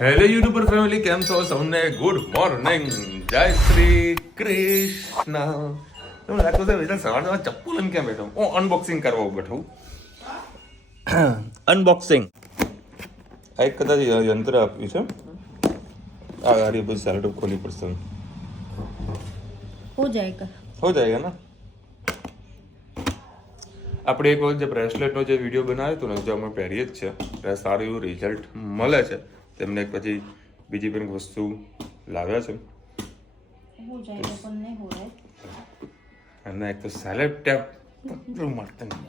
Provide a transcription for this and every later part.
Hello YouTuber family, કેમ છો? સૌને ગુડ મોર્નિંગ, જય શ્રી કૃષ્ણ. તમને લાગતું છે વિશાલ સવારમાં ચપ્પુ લઈને કેમ બેઠો? હું અનબોક્સિંગ કરવા બેઠો. અનબોક્સિંગ આ એક કદાચ યંત્ર આપ્યું છે. આ ગાડી બધી સેલેડ ખોલી પડશે. हो जाएगा હો જાયગા ના. આપણે એક વખત જે બ્રેસલેટનો જે વિડીયો બનાવ્યો હતો ને, જે અમે પહેરીએ જ છે, ત્યારે સારું એવું રિઝલ્ટ મળે છે. તેમને પછી બીજી પણ વસ્તુ લાવ્યા છે. हो जाएगा पर नहीं हो रहा है અને એક તો સેલેબ ટેપ મારતા નહીં.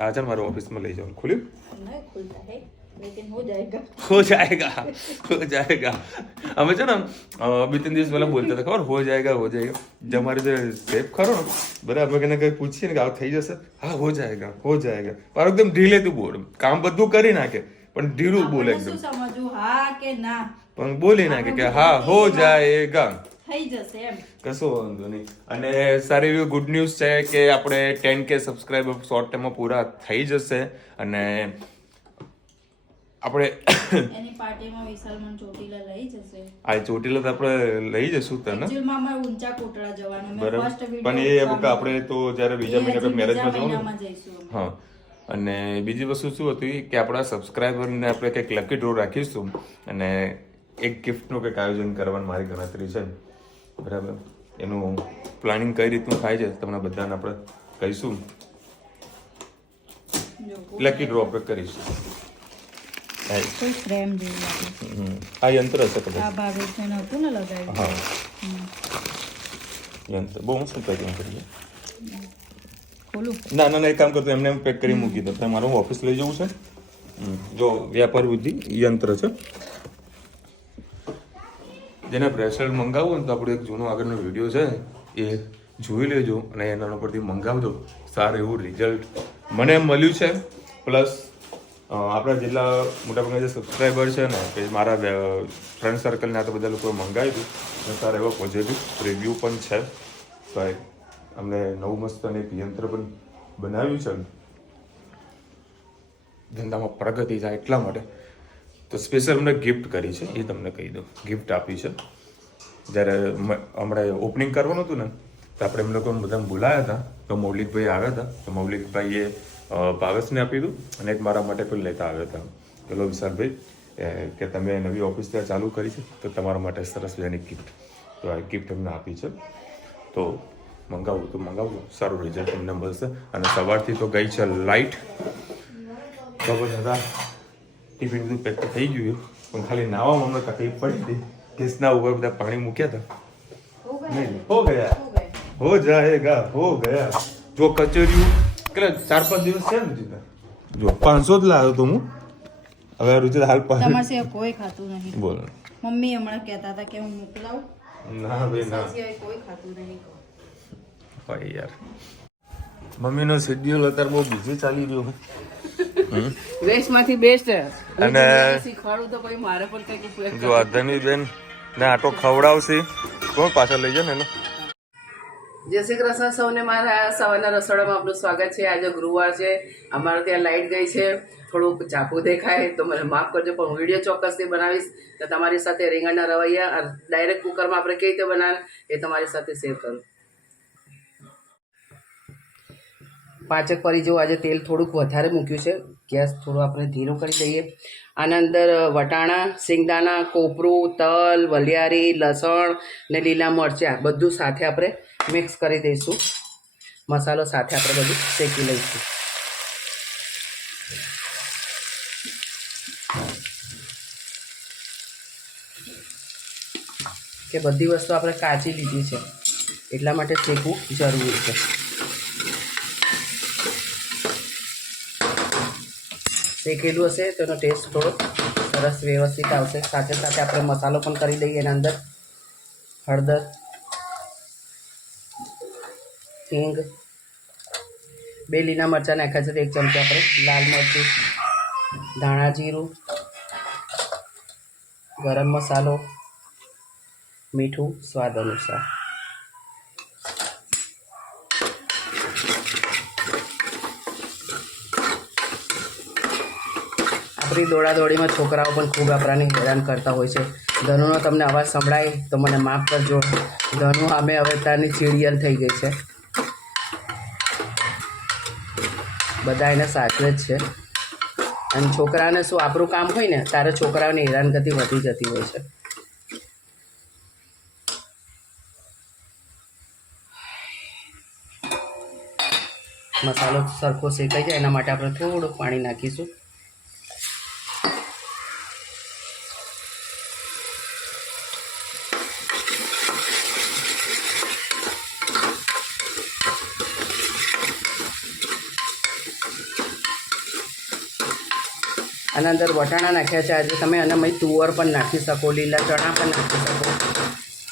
આ ચાલ મારા ઓફિસમાં લઈ જાઉં. ખુલ્યું? नहीं खुलता है लेकिन हो जाएगा હો જાયગા, હો જાયગા. અમે છે ને બે ત્રણ દિવસ પહેલા બોલતા હતા, ખબર હો જાયગા, હો જાયગા. જે અમારે જે શેફ ખરો ને, બરાબર અમે કંઈ પૂછીએ ને કે આ થઈ જશે, હા હો જાયગા, હો જાયગા. પણ એકદમ ઢીલે તું બોલ, કામ બધું કરી નાખે પણ ઢીલું બોલે એકદમ. શું સમજવું હા કે ના પણ બોલી નાખે કે હા હો જાયગા. થઈ જશે એમ. કશો વાંધો નહીં. અને સારી એવી ગુડ ન્યૂઝ છે કે આપણે 10K સબસ્ક્રાઈબર શોર્ટ ટાઈમમાં પૂરા થઈ જશે. અને આપણે એની પાર્ટીમાં વિશાલ મને ચોટીલા લઈ જશે. આ ચોટીલા તો આપણે લઈ જશું તને, એકચ્યુઅલમાં અમારે ઊંચા કોટડા જવાનું. મેં બરાબર. ફર્સ્ટ પણ એ આપણે તો જ્યારે બીજા મહિના મેરેજમાં જવાનું. જઈશું અમે. હા. અને બીજી વસ્તુ શું હતી કે આપણા સબસ્ક્રાઈબરને આપણે કંઈક લકી ડ્રો રાખીશું અને એક ગિફ્ટનું કંઈક આયોજન કરવાની મારી ગણતરી છે. બરાબર. એનું પ્લાનિંગ કઈ રીતનું થાય છે તમને બધાને આપણે કહીશું. લકી ડ્રો આપણે કરીશું. કોઈ ફ્રેમ જેવું લાગે. આ યંત્ર હશે કદાચ. આ ભાવે છે ને હતું ને લગાવ્યું. હા, યંત્ર બહુ મસ્ત પેકિંગ કરી. ખોલું ના ના ના, એક કામ કરતો એમને એમ પેક કરી મૂકી દો. મારે હું ઓફિસ લઈ જવું છે. જો વ્યાપાર બુદ્ધિ યંત્ર છે. જેને બ્રેસલેટ મંગાવવું હોય ને તો આપણો એક જૂનો આગળનો વિડીયો છે એ જોઈ લેજો અને એના પરથી મંગાવજો. સારું એવું રિઝલ્ટ મને મળ્યું છે. પ્લસ આપણા જેટલા મોટાભાગના જે સબસ્ક્રાઈબર છે ને, કે મારા ફ્રેન્ડ સર્કલના તો બધા લોકોએ મંગાવ્યું હતું અને સારા એવા પોઝિટિવ રિવ્યૂ પણ છે. તો અમને નવું મસ્ત અને એક યંત્ર પણ બનાવ્યું છે. ધંધામાં પ્રગતિ થાય એટલા માટે તો સ્પેશિયલ અમને ગિફ્ટ કરી છે, એ તમને કહી દઉં. ગિફ્ટ આપી છે. જ્યારે હમણાં ઓપનિંગ કરવાનું હતું ને, તો આપણે એમ લોકોને બધાને બોલાયા હતા. તો મૌલિકભાઈ આવ્યા હતા. તો મૌલિકભાઈએ ભાવેશને આપી દીધું અને એક મારા માટે પણ લેતા આવ્યા હતા. પેલો વિશાલભાઈ કે તમે નવી ઓફિસ ત્યાં ચાલુ કરી છે તો તમારા માટે સરસ મજાની ગિફ્ટ. તો આ ગિફ્ટ એમને આપી છે. તો મંગાવું તો મંગાવવું, સારું રિઝલ્ટ તમને મળશે. અને સવારથી તો ગઈ છે લાઇટ. બરાબર હતા. ટિફિન બધું પેક થઈ ગયું, પણ ખાલી નાવામાં અમને તકલીફ પડી હતી. ગેસના ઉપર બધા પાણી મૂક્યા હતા. નહીં હો ગયા, હો જાયગા, હો ગયા. જો કચોરીયું કેટલા 4-5 દિવસ છે ને જીતા. જો 500 જ લાવ્યો તો હું. હવે રુચિ હાલ તમારા સિવાય કોઈ ખાતું નહીં. બોલો. મમ્મી હમણાં કહેતા હતા કે હું મોકલાવું. ના ભાઈ ના, સિવાય કોઈ ખાતું નહીં. ભાઈ યાર મમ્મીનો શેડ્યુલ અત્યારે બહુ બિઝી ચાલી રહ્યો છે. વેસ્ટ માંથી બેસ્ટ અને શીખવાડું તો પછી મારે પણ કંઈક ઉપયોગ જો આ ધનવીબેન ને આટો ખવડાવશે કોણ પાછળ લઈ જાય ને એનો. જય શ્રી કૃષ્ણ સૌને. મારા સવારના રસોડામાં આપનું સ્વાગત છે. આજે ગુરુવાર છે, અમારે ત્યાં લાઇટ ગઈ છે, થોડુંક ચાપું દેખાય તો મને માફ કરજો, પણ હું વિડીયો ચોક્કસથી બનાવીશ તો તમારી સાથે રીંગણના રવૈયા ડાયરેક્ટ કુકરમાં આપણે કઈ રીતે બનાવે એ તમારી સાથે શેર કરું. પાંચક પરી જેવું આજે તેલ થોડુંક વધારે મૂક્યું છે. ગેસ થોડું આપણે ધીરું કરી દઈએ. આના અંદર વટાણા, સિંગદાણા, કોપરું, તલ, વલિયારી, લસણ ને લીલા મરચાં બધું સાથે આપણે મિક્સ કરી દઈશું. મસાલો સાથે આપણે બધું શેકી લઈશું. કે બધી વસ્તુ આપણે કાચી લીધી છે એટલા માટે શેકવું જરૂરી છે. શેકેલું હશે તો એનો ટેસ્ટ થોડો સરસ વ્યવસ્થિત આવશે. સાથે સાથે આપણે મસાલો પણ કરી દઈએ. એના અંદર હળદર, હિંગ, 2 લીલા મરચાં નાખ્યા છે, 1 ચમચી આપણે લાલ મરચું, ધાણા જીરું, ગરમ મસાલો, મીઠું સ્વાદ અનુસાર. આપણી દોડાદોડીમાં છોકરાઓ પણ ખૂબ આપણાને હેરાન કરતા હોય છે. ધનુનો તમને અવાજ સંભળાય તો મને માફ કરજો. ધનુ અમે હવે તારની ચીડિયલ થઈ ગઈ છે. બધા એને સાચવે જ છે. અને છોકરાને શું આપણું કામ હોય ને ત્યારે છોકરાઓની હેરાનગતિ વધી જતી હોય છે. મસાલો સરખો શેકાઈ જાય એના માટે આપણે થોડુંક પાણી નાખીશું. આના અંદર વટાણા નાખ્યા છે આજે તમે અને મેં તુવર પણ નાખી શકો, લીલા ચણા પણ નાખી શકો.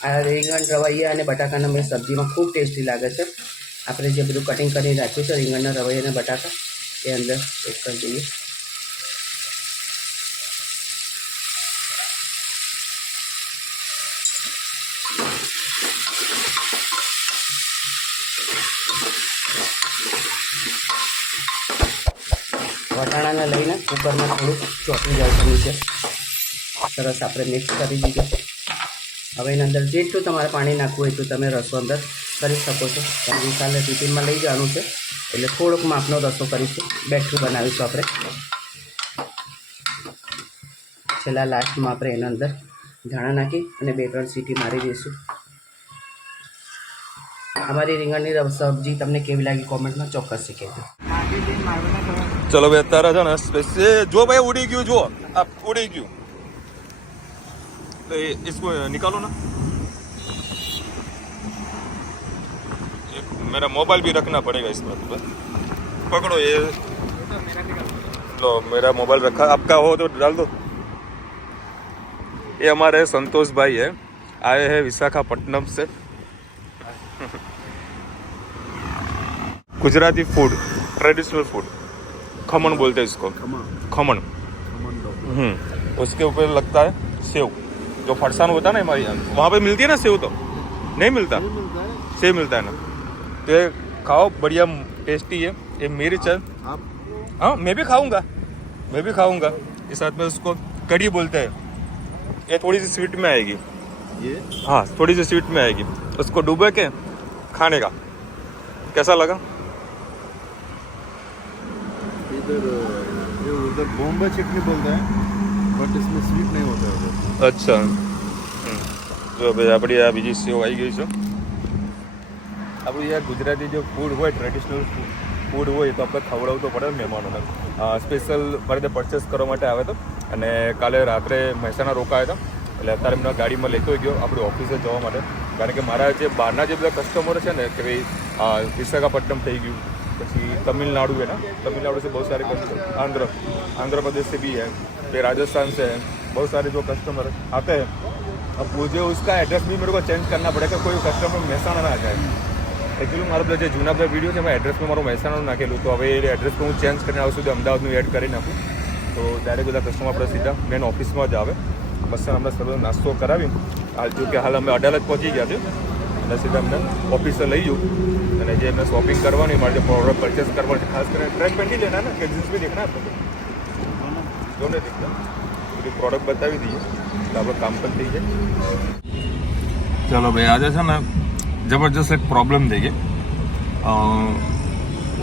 આ રીંગણ રવૈયા અને બટાકાના મેં સબ્જીમાં ખૂબ ટેસ્ટી લાગે છે. આપણે જે બધું કટિંગ કરીને રાખ્યું છે રીંગણના રવૈયા અને બટાકા એ અંદર એડ કરી દઈએ. વટાણાને લઈને કુકરમાં થોડુંક ચોટી જાય છે નીચે. સરસ આપણે મિક્સ કરી દીધું. હવે એની અંદર જેટલું તમારે પાણી નાખવું હોય એટલું તમે રસો અંદર કરી શકો છો. પણ વિશાલને ટિફિનમાં લઈ જવાનું છે એટલે થોડોક માપનો રસો કરીશું. બેઠું બનાવીશું આપણે. છેલ્લા લાસ્ટમાં આપણે એના અંદર ધાણા નાખી અને 2-3 સીટી મારી દઈશું. અમારી રીંગણની સબ્જી તમને કેવી લાગી કોમેન્ટમાં ચોક્કસ કહેજો. ચલો ભાઈ અત્યારે છે ને જો ભાઈ ઉડી ગયું, જો આ ઉડી ગયું तो इसको निकालो ना. मेरा मोबाइल भी रखना पड़ेगा इस बात पर. पकड़ो ये लो, मेरा मोबाइल रखा, आपका हो तो डाल दो. ये हमारे संतोष भाई है, आए हैं विशाखापट्टनम से. Gujarati food, traditional food, khaman बोलते हैं इसको. खमन. उसके ऊपर लगता है सेव, जो फरसान होता है ना हमारे यहाँ, वहाँ पे मिलती है ना सेव. तो नहीं मिलता, सेव मिलता है ना. तो ये खाओ, बढ़िया टेस्टी है. ये मिर्च है. हाँ मैं भी खाऊंगा, मैं भी खाऊंगा. इस साथ में उसको कड़ी बोलते हैं. ये थोड़ी सी स्वीट में आएगी ये. हाँ थोड़ी सी स्वीट में आएगी. उसको डूबे के खाने का. कैसा लगा? उधर बॉम्बे चटनी बोलते हैं बट इसमें स्वीट नहीं होता है. અચ્છા. જો ભાઈ આપણી આ બીજી સેવ આવી ગઈ છે. આપણું યાર ગુજરાતી જો ફૂડ હોય, ટ્રેડિશનલ ફૂડ હોય તો આપણે ખવડાવવું તો પડે મહેમાનોને. સ્પેશિયલ મારે પરચેસ કરવા માટે આવ્યો હતો અને કાલે રાત્રે મહેસાણા રોકાયા હતા. એટલે અત્યારે એમના ગાડીમાં લેતો ગયો આપણી ઓફિસે જવા માટે. કારણ કે મારા જે બહારના જે બધા કસ્ટમરો છે ને કે ભાઈ વિશાખાપટ્ટનમ થઈ ગયું, પછી तमिलनाडु है ना, तमिलनाडु से बहुत सारे कस्टमर, आंध्र प्रदेश से भी है, फिर राजस्थान से है, बहुत सारे जो कस्टमर आते हैं. अब मुझे उसका एड्रेस भी मेरे को चेंज करना पड़ेगा, कोई कस्टमर મહેસાણા ના જાય. એકચ્યુઅલી મારો જે જૂના બધા વિડીયો છે એમાં એડ્રેસમાં મારું મહેસાણાનું નાખેલું, તો હવે એ એડ્રેસ હું ચેન્જ કરીને આવું સુધી અમદાવાદનું એડ કરી નાખું. તો ડાયરેક્ટ બધા કસ્ટમર આપણે સીધા મેન ઓફિસમાં જ આવે. બસ અમને સર્વ નાસ્તો કરાવી. જો કે હાલ અમે અડાલજ પહોંચી ગયા છે અને સીધા અમને ઓફિસે લઈ જવું. અને જે એમને શોપિંગ કરવાની, મારે જે પ્રોડક્ટ પરચેસ કરવાની છે, ખાસ કરીને ટ્રેક પેન્ટ ही लेना ना, कि जींस भी देखना है आपको, दोनों देखना. બધી પ્રોડક્ટ બતાવી દઈએ તો આપણું કામ પણ થઈ જાય. ચાલો ભાઈ, આજે છે ને જબરજસ્ત એક પ્રોબ્લેમ થઈ ગઈ.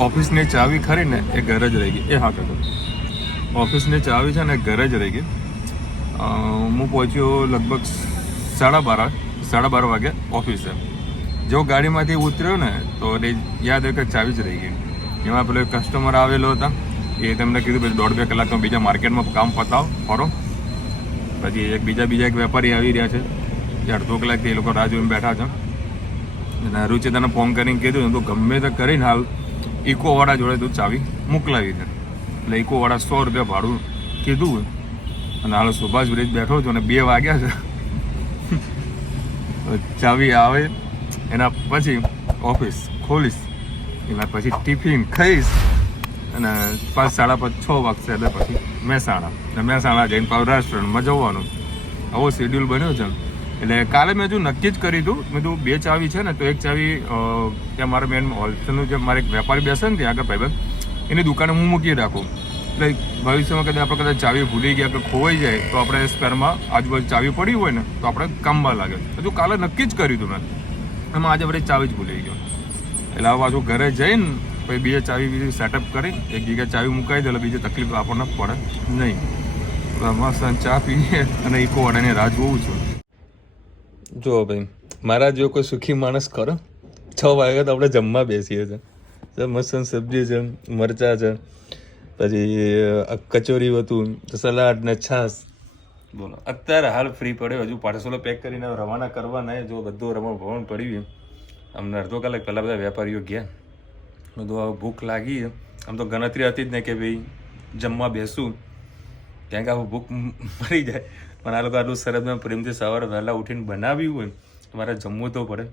ઓફિસની ચાવી ખરી ને એ ઘરે જ રહી ગઈ. એ હા કાકા, ઓફિસની ચાવી છે ને ઘરે જ રહી ગઈ. હું પહોંચ્યો લગભગ 12:30 વાગે ઓફિસે. જો ગાડીમાંથી ઉતર્યો ને તો યાદ હોય કે ચાવી જ રહી ગઈ. એમાં પેલો કસ્ટમર આવેલો હતા, એ તમને કીધું પછી 1.5-2 કલાકમાં બીજા માર્કેટમાં કામ પતાવો ફરો. પછી બીજા એક વેપારી આવી રહ્યા છે, 1.5 કલાકથી એ લોકો રાહ જોઈને બેઠા છે. અને રૂચિતાને ફોન કરીને કીધું તો ગમે તે કરીને હાલ ઇકોવાળા જોડે તું ચાવી મોકલાવી દે. એટલે ઇકોવાળા 100 રૂપિયા ભાડું કીધું. અને હાલ સુભાષ બ્રિજ બેઠો છું અને 2 વાગ્યા છે. ચાવી આવે એના પછી ઓફિસ ખોલીશ, એના પછી ટિફિન ખાઈશ અને 5-5:30 6 વાગશે એટલે પછી મહેસાણા જઈને પાછું રેસ્ટોરન્ટમાં જવાનું. આવો શેડ્યુલ બન્યો છે. એટલે કાલે મેં જો નક્કી જ કરી હતું, મેં તો 2 ચાવી છે ને, તો એક ચાવી ત્યાં મારા મેન હોલસેલનું જે મારે એક વેપારી બેસે ને ત્યાં આગળ ભાઈબંધ, એની દુકાને હું મૂકી રાખું. એટલે ભવિષ્યમાં કદાચ આપણે કદાચ ચાવી ભૂલી ગયા કે ખોવાઈ જાય તો આપણે સ્પેરમાં આજુબાજુ ચાવી પડી હોય ને તો આપણે કામમાં લાગે. હજુ કાલે નક્કી જ કર્યું હતું મેં, એમાં આજે વળી ચાવી જ ભૂલી ગયો. એટલે આ પાછું ઘરે જઈને પછી બીજા ચાવી બીજી સેટઅપ કરી એક જગ્યાએ ચાવી મુકાઈ દે એટલે બીજી તકલીફ આપણને પડે નહીં. મસ્ત ચા પીએ અને ઇકો વાળાની રાહ જોઉં છું. જો ભાઈ મારા જો કોઈ સુખી માણસ કરો 6 વાગે તો આપણે જમવા બેસીએ છીએ. મસ્ત સબ્જી છે, મરચાં છે, પછી કચોરી હતું, સલાડ ને છાશ. બોલો અત્યારે હાલ ફ્રી પડ્યો, હજુ પાર્સલો પેક કરીને રવાના કરવાના. જો બધું રમણ ભવન પડ્યું. અમને અડધો કલાક પહેલાં બધા વેપારીઓ ગયા. બધું હવે ભૂખ લાગી. આમ તો ગણતરી હતી જ ને કે ભાઈ જમવા બેસું, કારણ કે હવે ભૂખ મરી જાય. પણ આ લોકો આટલું સરસ પ્રેમથી સવારે વહેલા ઉઠીને બનાવ્યું હોય તો મારે જમવું તો પડે.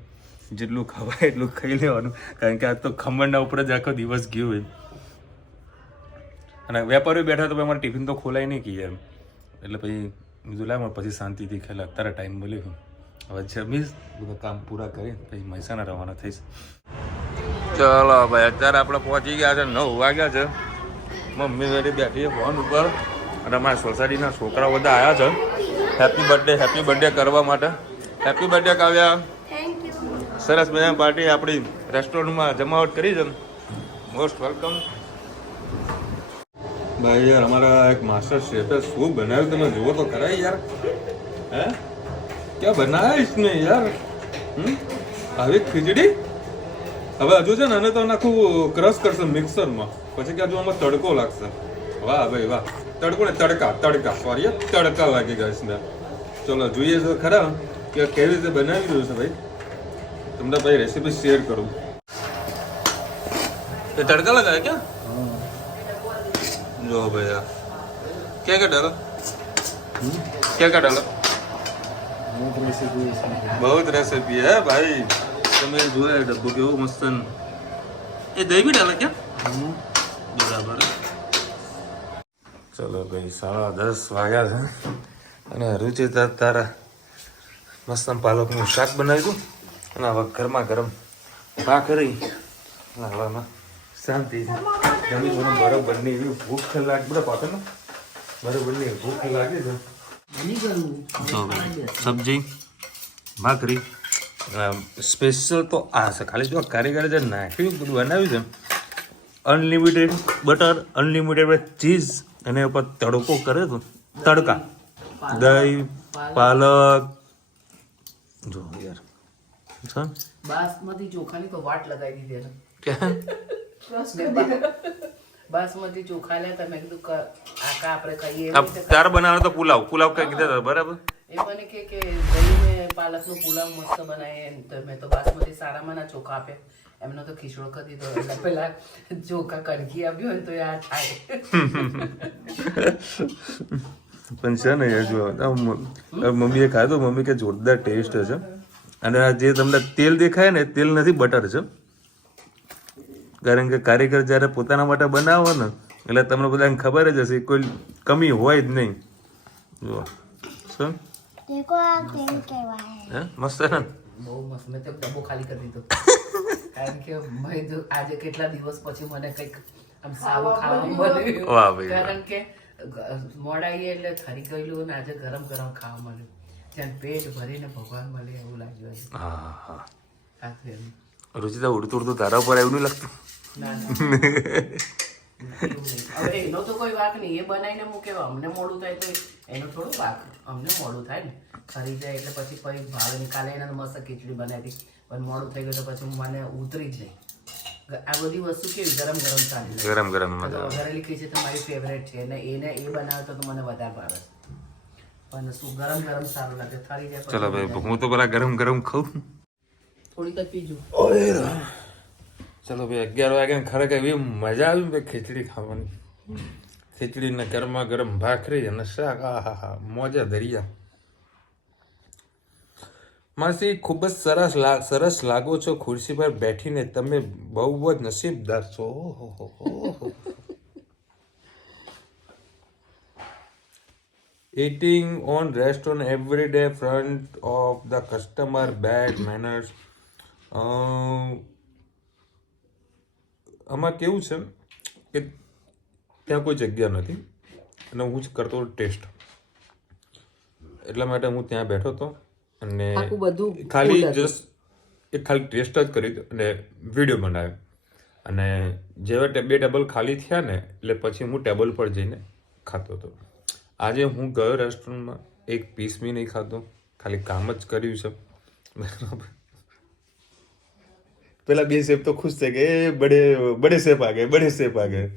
જેટલું ખવાય એટલું ખાઈ લેવાનું, કારણ કે આજ તો ખમણના ઉપર જ આખો દિવસ ગયો હોય. અને વેપારીઓ બેઠા તો અમારે ટિફિન તો ખોલાય નહીં કહીએ એમ. એટલે પછી બીજું લાવ પછી શાંતિથી ખેલા. અત્યારે ટાઈમ મળ્યો, હવે જમીશ, બધા કામ પૂરા કરી પછી મહેસાણા રવાના થઈશ. ચલો ભાઈ અત્યારે આપણે પહોંચી ગયા છે, 9 વાગ્યા છે. મમ્મી વેરી બેઠી છે ફોન ઉપર અને અમારા સોસાયટીના છોકરાઓ બધા આવ્યા છે હેપી બર્થડે કરવા માટે. હેપી બર્થડે કાવ્યા. સરસ મજાની પાર્ટી આપણી રેસ્ટોરન્ટમાં જમાવટ કરી છે. Most welcome. ભાઈ યાર અમારા એક માસ્ટર શેફે શું બનાવ્યું તમે જુઓ તો ખરા યાર. હે ક્યાં બનાવીશ ને યાર? આવી ખીચડી હવે હજુ છે ને આને તો આખું ક્રશ કરશે મિક્સરમાં, પછી કે હજુ આમાં તડકો લાગશે. વાહ ભાઈ વાહ. તડકો ને તડકા સોરી તડકા લાગી ગયા છે. ચલો જોઈએ તો ખરા કે કેવી રીતે બનાવી રહ્યું છે ભાઈ. તમને ભાઈ રેસીપી શેર કરું. ये तड़का लगा है क्या? जो भैया क्या क्या डाला? क्या क्या डाला? बहुत रेसिपी है भाई. તમે જોયા ડબ્બો કેવો મસ્ત. એ દહીં બી ડાલા ક્યાં? બરાબર. ચલો ભાઈ 10:30 વાગ્યા છે અને રુચિ તારા મસ્ત પાલકનું શાક બનાવ્યું અને હવે ગરમા ગરમ ભાખરી લાવવામાં શાંતિ. જમી બરોબરની એવી ભૂખ લાગે બધા પાછળ બરોબરની ભૂખ લાગે છે. સબ્જી ભાખરી સ્પેશિયલ તો આ છે. ખાલી જો કારીગરે જે નાખ્યું બધું બનાવ્યું છે અનલિમિટેડ બટર, અનલિમિટેડ ચીઝ અને ઉપર તડકો કરે તો તડકા દહીં પાલક. જો યાર બાસમતી ચોખાની તો વાટ લગાવી દીધી. બાસમતી ચોખા લે તમે કીધું આકા આપણે ખાઈએ તાર બનાવે તો પુલાવ કઈ કીધા બરાબર. એ મને કે દહીંને પાલકનો પુલાવ મસ્ત બનાવે એમ. તો મેં તો બાસમતી સારામાં ના ચોખા આપે, એમનો તો ખીચડો કરી દીધો. એટલે પેલા ચોખા કડકી આપ્યો ને તો આ થાય. પણ છે ને એ જો મમ્મીએ ખાધું, મમ્મી કે જોરદાર ટેસ્ટ છે. અને આ જે તમને તેલ દેખાય ને તેલ નથી, બટર છે. કારણ કે કારીગર જ્યારે પોતાના માટે બનાવો ને એટલે તમને બધાને ખબર જ હશે કોઈ કમી હોય જ નહીં. જો શું મસ્ત ને? બહુ મસ્ત. મેં તો ડબ્બો ખાલી કરી દીધો કારણ કે આજે કેટલા દિવસ પછી મને કંઈક આમ સારું ખાવાનું મળ્યું. વાહ ભાઈ. કારણ કે મોડાઈએ એટલે થરી ગયેલું અને આજે ગરમ ગરમ ખાવા મળ્યું. ત્યાં પેટ ભરીને ભગવાન મળે એવું લાગ્યું. હા હા. સાચું એમ. રુચિતા ઉડતું તારા ઉપર એવું નહીં લાગતું? ના હવે એનો તો કોઈ વાક નહીં. એ બનાવીને મૂકે અમને મોડું થાય તો એનો થોડું વાક. અમને મોડું થાય ને ખરી જાય એટલે પછી કોઈ ભાવે નહીં. કાલે એના મસ્ત ખીચડી બનાવી પણ મોડું થઈ ગયું તો પછી મને ઉતરી જ નહીં. આ બધી વસ્તુ કેવી ગરમ ગરમ ચાલી ગરમ વઘારેલી ખીચડી તો મારી ફેવરેટ છે અને એને એ બનાવે તો મને વધારે ભાવે. પણ શું ગરમ ગરમ સારું લાગે. થાળી જાય. ચલો ભાઈ હું તો પેલા ગરમ ખાઉં. થોડીક જ પીજો. ચલો ભાઈ 11 વાગ્યા ખરેખર એવી મજા આવી ભાઈ ખીચડી ખાવાની. ખીચડી ને ગરમા ગરમ ભાખરી અને શાક. આહા મોજા દરિયા. માસી ખૂબ જ સરસ લાગો છો ખુરશી પર બેઠીને. તમે બહુ જ નસીબદાર છો. Eating on restaurant every day front of the customer, bad manners. આમાં કેવું છે કે ત્યાં કોઈ જગ્યા નથી અને હું જ કરતો ટેસ્ટ, એટલા માટે હું ત્યાં બેઠો હતો અને આખું બધું ખાલી full હતું. જસ્ટ ખાલી ટેસ્ટ જ કરી અને વિડીયો બનાવ્યો. અને જેવા બે ટેબલ ખાલી થયા ને એટલે પછી હું ટેબલ પર જઈને ખાતો હતો. આજે હું ગયો રેસ્ટોરન્ટમાં, એક પીસ બી નહીં ખાધો, ખાલી કામ જ કર્યું છે. બરાબર. પેલા બે શેફ તો ખુશ થઈ ગયા, એ બડે શેફ આ ગયે, બડે શેફ આ ગયે.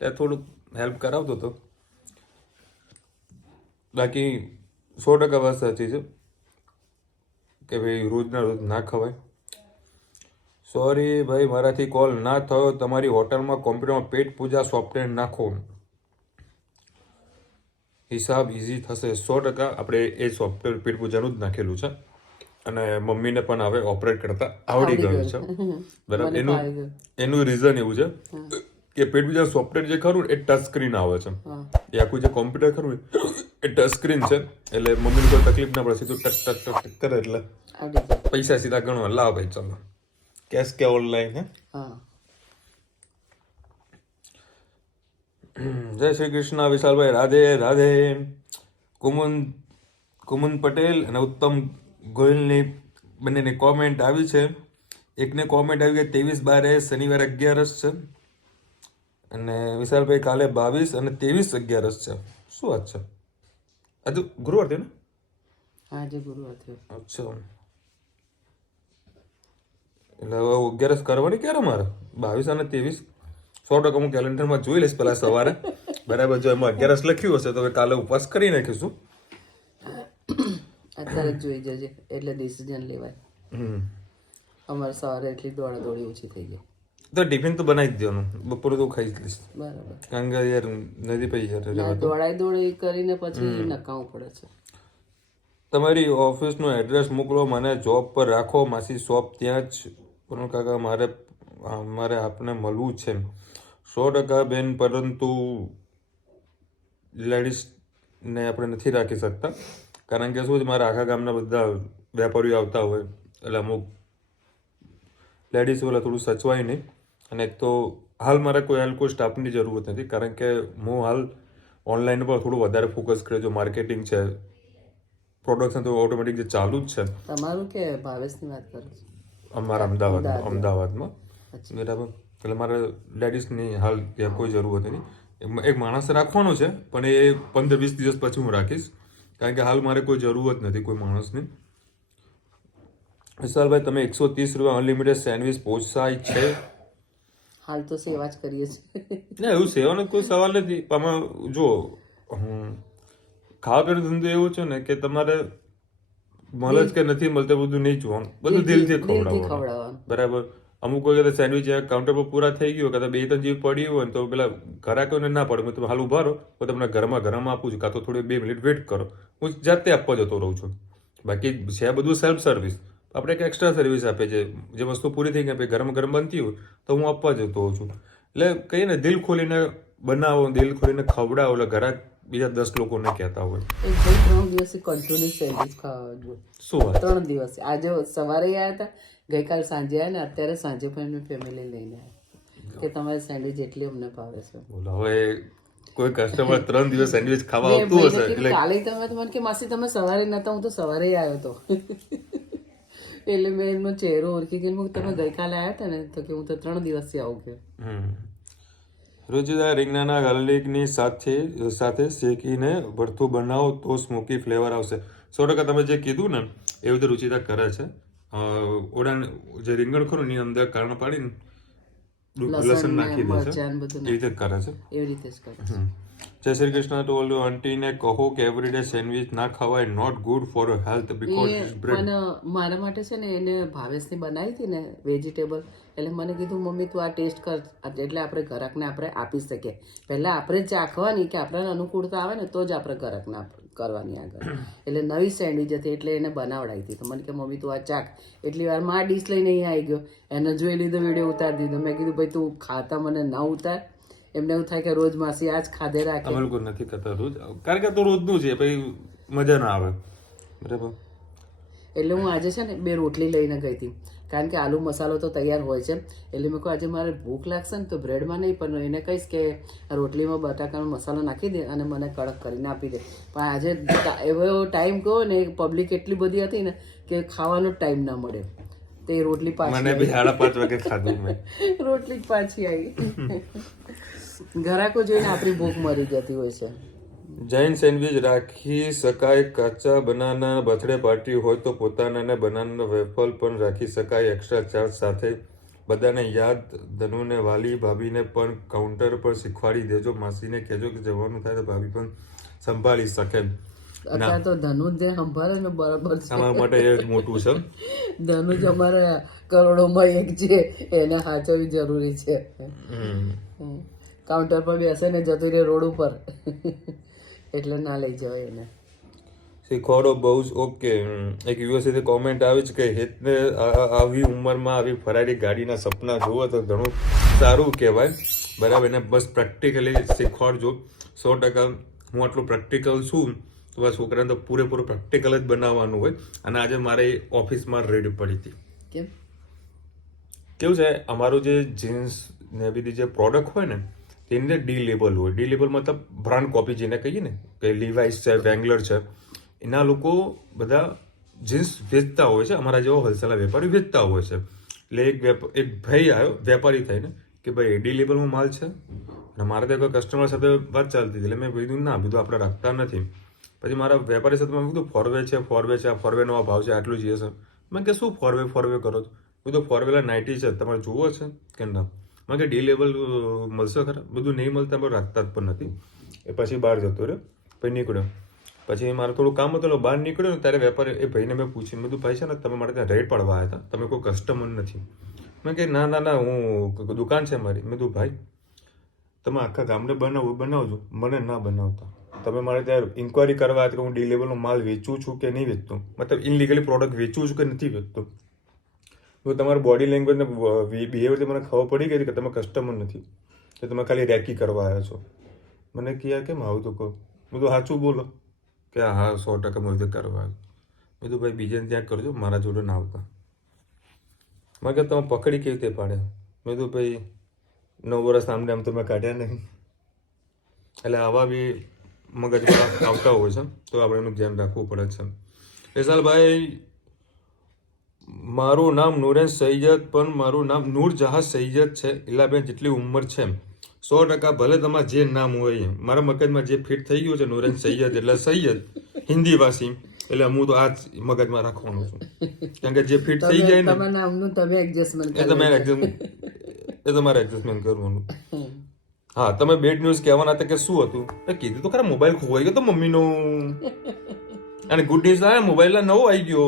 એટલે થોડુંક હેલ્પ કરાવતો હતો. બાકી 100% વાત સાચી છે કે ભાઈ રોજના રોજ ના ખવાય. સોરી ભાઈ, મારાથી કોલ ના થયો. તમારી હોટલમાં કોમ્પ્યુટરમાં પેટ પૂજા સોફ્ટવેર નાખો, હિસાબ ઇઝી થશે. 100% આપણે એ સોફ્ટવેર પેટ પૂજાનું જ નાખેલું છે અને મમ્મીને પણ હવે ઓપરેટ કરતા આવડી ગયું છે. બરાબર. એનું રીઝન એવું છે કે પેટ પૂજા સોફ્ટવેર જે ખરું એ ટચ સ્ક્રીન આવે છે. એ આખું જે કોમ્પ્યુટર ખરું એ ટચ સ્ક્રીન છે, એટલે મમ્મીને કોઈ તકલીફ ના પડે, સીધું ટક ટક ટક ટક કરે એટલે પૈસા સીધા ગણવા. લાવ ભાઈ ચાલો કેશ કે ઓનલાઈન. હે જય શ્રી કૃષ્ણ વિશાલભાઈ, રાધે રાધે. કુમુદ પટેલ અને ઉત્તમ ગોયલની બંનેની કોમેન્ટ આવી છે. એકને કોમેન્ટ આવી કે 23/12 શનિવારે 11 છે અને વિશાલભાઈ કાલે 22 અને 23 11 છે. શું વાત છે? આજે ગુરુવાર થયો ને? આજે ગુરુવાર થયો. અચ્છા, એટલે હવે 11 કરવાની ક્યારે મારે? 22 અને 23 100% હું કેલેન્ડરમાં જોઈ લઈશ પેલા સવારે. બરાબર. જો એમાં 11 લખ્યું હશે તો હવે કાલે ઉપવાસ કરી નાખીશું. અત્યારે જ જોઈ જજે એટલે ડિસિઝન લેવાય. અમારે સવારે એટલી દોડાદોડી ઓછી થઈ ગઈ. તો ટિફિન તો બનાવી જ દેવાનું, બપોરે તો ખાઈ જ લઈશ. બરાબર. કારણ કે યાર નથી પૈસા. દોડી કરીને પછી નકામું પડે છે. તમારી ઓફિસનું એડ્રેસ મોકલો, મને જોબ પર રાખો. માસી શોપ ત્યાં જ. પણ કાકા મારે આપને મળવું છે. 100% બેન, પરંતુ લેડીઝને આપણે નથી રાખી શકતા. કારણ કે શું છે, મારા આખા ગામના બધા વેપારીઓ આવતા હોય એટલે અમુક લેડીઝ ઓલા થોડું સચવાય નહીં. અને એક તો હાલ મારે કોઈ સ્ટાફની જરૂરત નથી, કારણ કે હું હાલ ઓનલાઈન પર થોડું વધારે ફોકસ કર્યો છું. માર્કેટિંગ છે, પ્રોડક્શન તો ઓટોમેટિક જે ચાલુ જ છે. તમારું કે ભાવેશની વાત કરો છો? અમારા અમદાવાદમાં. બરાબર. એટલે મારે લેડીઝની હાલ ત્યાં કોઈ જરૂરત નથી. એક માણસ રાખવાનો છે પણ એ 15-20 દિવસ પછી હું રાખીશ, કારણ કે હાલ મારે કોઈ જરૂરત નથી કોઈ માણસની. વિશાલભાઈ, તમે 130 રૂપિયા અનલિમિટેડ સેન્ડવિચ પહોંચાય છે? હાલ તો સેવા જ કરીએ છીએ. ના, એવું સેવાનો કોઈ સવાલ નથી. આમાં જો ખાવા પીવાનો ધંધો એવો છે ને કે તમારે મળે જ કે નથી મળતું બધું નહીં જોવાનું, બધું દિલથી ખવડાવવાનું. બરાબર. અમુક વખતે સેન્ડવિચ કાઉન્ટર પર પૂરા થઈ ગયો, કાં તો 2-3 જીવ પડી હોય ને તો પેલા ઘરાકોને ના પડે, તમે હાલ ઉભા રહો, તો તમને ગરમ આપું છું, કાં તો થોડી 2 મિનિટ વેઇટ કરો. હું જાતે આપવા જતો રહું છું. બાકી છે બધું સેલ્ફ સર્વિસ. આપણે એક એક્સ્ટ્રા સર્વિસ આપે છે, જે વસ્તુ પૂરી થઈ ગઈ ગરમ બનતી હોય તો હું આપવા જતો હોઉં છું. એટલે કહીએ ને, દિલ ખોલીને બનાવો, દિલ ખોલીને ખવડાવો, એટલે ઘરાક બીજા 10 લોકોને કહેતા હોય. 3 દિવસથી કન્ટિન્યુ સેન્ડવિચ ખાવા. શું વાત? 3 દિવસ. આજે સવારે આવ્યા હતા, ગઈકાલ સાંજે આવ્યા ને અત્યારે સાંજે પણ એમની ફેમિલી લઈને આવ્યા કે તમારી સેન્ડવિચ એટલી અમને ભાવે છે. બોલો, હવે કોઈ કસ્ટમર 3 દિવસ સેન્ડવિચ ખાવા આવતું હશે એટલે કાલે તમે મને કે માસી તમે સવારે નતા, હું તો સવારે આવ્યો હતો. એટલે મેં એમનો ચહેરો ઓળખી ગયો. તમે ગઈકાલે આવ્યા હતા ને તો કે હું તો 3 દિવસથી આવું કે. રોજિંદા રીંગણાના ગાર્લિકની સાથે શેકીને ભરથું બનાવો તો સ્મોકી ફ્લેવર આવશે. 100% તમે જે કીધું ને એ બધું રુચિતા કરે છે. ઓડા જે રીંગણ ખરું એની અંદર કારણે પાડીને લસણ નાખી દે છે, એ રીતે કરે છે. એવી રીતે જ કરે. જય શ્રી કૃષ્ણ. તો ઓલું આંટીને કહો કે એવરીડે સેન્ડવિચ ના ખવાય, not good for health because it's bread. પણ મારા માટે છે ને એને ભાવેશની બનાવી હતી ને વેજીટેબલ, એટલે મને કીધું મમ્મી તું આ ટેસ્ટ કર, એટલે આપણે ઘરાકને આપણે આપી શકીએ. પહેલાં આપણે જ ચાખવાની કે આપણને અનુકૂળતા આવે ને તો જ આપણે ઘરાકને કરવાની આગળ. એટલે નવી સેન્ડવિચ હતી એટલે એને બનાવડાવી હતી. તો મને કે મમ્મી તું આ ચાખ. એટલી વાર માં ડીશ લઈને અહીં આવી ગયો, એને જોઈ લીધો, વિડીયો ઉતારી દીધો. મેં કીધું ભાઈ તું ખાતા મને ના ઉતાર. એમને એવું થાય કે રોજ માસી આજ ખાધે રાખે. અમે લોકો નથી કરતા રોજ, કારણ કે તો રોજનું છે, પછી મજા ના આવે. બરાબર. એટલે હું આજે છે ને 2 રોટલી લઈને ગઈ હતી. કારણ કે આલુ મસાલો તો તૈયાર હોય છે. એટલે મેં કહું આજે મારે ભૂખ લાગશે ને તો બ્રેડમાં નહીં પણ એને કહીશ કે રોટલીમાં બટાકાનો મસાલો નાખી દે અને મને કડક કરીને આપી દે. પણ આજે એવો ટાઈમ કહો ને પબ્લિક એટલી બધી હતી ને કે ખાવાનો જ ટાઈમ ના મળે. તે રોટલી પાછી મને બી 5:30 વાગે ખાધું મેં. રોટલી જ પાછી આવી. ઘરાકો જોઈને આપણી ભૂખ મરી જતી હોય છે. જૈન સેન્ડવિચ રાખી શકાય. કાચા બનાના બર્થડે પાર્ટી હોય તો પોતાના બનાના વેફલ પણ રાખી શકાય એક્સ્ટ્રા ચાર્જ સાથે. બધાને યાદ, ધનુને વાલી ભાભીને પણ કાઉન્ટર પર શીખવાડી દેજો. માસીને કહેજો કે જવાનું થાય તો ભાભી પણ સંભાળી શકે. અત્યારે તો ધનુજ જે સંભાળે ને બરાબર છે. અમારા માટે એ જ મોટું છે. ધનુજ અમારા કરોડોમાં એક છે, એને સાચવવી જરૂરી છે. કાઉન્ટર પર બેસે ને જતું રહે રોડ ઉપર એટલે ના લઈ જવાય એને. શીખવાડો બહુ જ ઓકે. એક યુએસએથી કોમેન્ટ આવી છે કે હેતને આવી ઉંમરમાં આવી ફરારી ગાડીના સપના જુઓ તો ઘણું સારું કહેવાય. બરાબર, એને બસ પ્રેક્ટિકલી શીખવાડજો. 100% હું આટલું પ્રેક્ટિકલ છું તો બસ છોકરાને તો પૂરેપૂરું પ્રેક્ટિકલ જ બનાવવાનું હોય. અને આજે મારે ઓફિસમાં રેડ પડી હતી. કેવું છે, અમારું જે જીન્સ ને બધી જે પ્રોડક્ટ હોય ને તેની અંદર ડી લેબલ હોય. ડી લેબલ મતલબ બ્રાન્ડ કોપી જેને કહીએ ને, કે લીવાઇસ છે, વેંગલર છે, એના લોકો બધા જીન્સ વેચતા હોય છે. અમારા જેવો હોલસેલના વેપારી વેચતા હોય છે. એટલે એક ભાઈ આવ્યો વેપારી થઈને કે ભાઈ ડી લેબલમાં માલ છે અને મારે ત્યાં કોઈ કસ્ટમર સાથે વાત ચાલતી હતી. એટલે મેં કીધું ના, બીજું આપણે રાખતા નથી. પછી મારા વેપારી સાથે મેં કીધું ફોરવે છે, ફોરવેનો આ ભાવ છે, આટલું જોઈએ છે. મેં કે શું ફોરવે કરો છો? કીધું ફોરવેલા 90 છે, તમારે જુઓ છે કે ના? મેં કે ડી લેબલ મળશે ખરા? બધું નહીં મળતા, પણ રાખતા જ પણ નથી. એ પછી બહાર જતો રહ્યો, પછી નીકળ્યો. પછી મારે થોડું કામ હતું, બહાર નીકળ્યો ને ત્યારે વેપારી એ ભાઈને મેં પૂછ્યું, મેં કીધું ભાઈ છે ને તમે મારે ત્યાં રેટ પાડવા આવ્યા હતા, તમે કોઈ કસ્ટમર નથી? મેં કે ના હું દુકાન છે મારી. મેં કીધું ભાઈ તમે આખા ગામને બનાવજો, મને ના બનાવતા. તમે મારે ત્યાં ઇન્કવાયરી કરવા કે હું ડી લેવલનો માલ વેચું છું કે નહીં વેચતો, મતલબ ઇનલીગલી પ્રોડક્ટ વેચું છું કે નથી વેચતો. તો તમારા બોડી લેંગ્વેજ ને બિહેવિયરથી મને ખબર પડી ગઈ કે તમે કસ્ટમર નથી, કે તમે ખાલી રેકી કરવા આવ્યા છો. મને કહ્યા કેમ આવું તો કહો. મેં તો સાચું બોલો કે હા 100% હું રીતે કરવા આવ્યો. મેં તો ભાઈ બીજાને ત્યાં કરજો, મારા જોડે ના આવતા. મેં કે તમે પકડી કેવી રીતે પાડે? મેં તો ભાઈ 9 વર્ષ આમને આમ તો મેં કાઢ્યા નહીં. એટલે આવા બી મગજમાં આવતા હોય છે, તો આપણે એનું ધ્યાન રાખવું પડે છે. ફેસલભાઈ, મારું નામ નુરેન સૈયદ, પણ મારું નામ નૂરજહાં સૈયદ છે. ઇલાબેન જેટલી ઉંમર છે, 100% ભલે તમારે જે નામ હોય, મારા મગજમાં જે ફિટ થઈ ગયું છે નુરેન સૈયદ એટલે સૈયદ હિન્દી ભાષી, એટલે હું તો આ જ મગજમાં રાખવાનું છું. કારણ કે જે ફિટ થઈ જાય ને એ તમારે એડજસ્ટમેન્ટ કરવાનું. હા, તમે બેડ ન્યૂઝ કહેવાના હતા કે શું હતું? કીધું તો ખરા મોબાઈલ ખોવાઈ ગયો તો મમ્મીનો, અને ગુડ ન્યૂઝ આવ્યા, મોબાઈલ નવો આવી ગયો.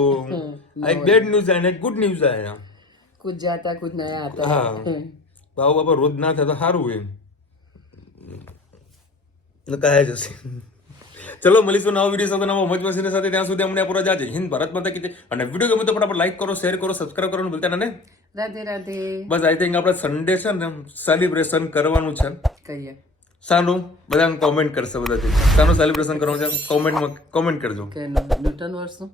આ એક બેડ ન્યૂઝ આવ્યા, એક ગુડ ન્યૂઝ આવ્યા. કુછ જાતા કુછ નયા આતા. હા, બાબા રોજ ના થાય તો સારું એમ કહે જશે. ચલો મળીશું નવા વિડીયો સાથે, નવા મોજ મસ્તી સાથે. ત્યાં સુધી અમને પૂરા જાજે હિન્દ ભારત માતા કી જય. અને વિડીયો ગમે તો ફટાફટ લાઈક કરો, શેર કરો, સબસ્ક્રાઇબ કરવાનું ભૂલતા ના. રાધે રાધે. બસ આઈ થિંક આપણે સન્ડે છે ને સેલિબ્રેશન કરવાનું છે. કહીએ સાનું બધા કોમેન્ટ કરશે, બધા સાનું સેલિબ્રેશન કરવાનું છે. કોમેન્ટ કરજો કે ન્યૂટન વર્ષનું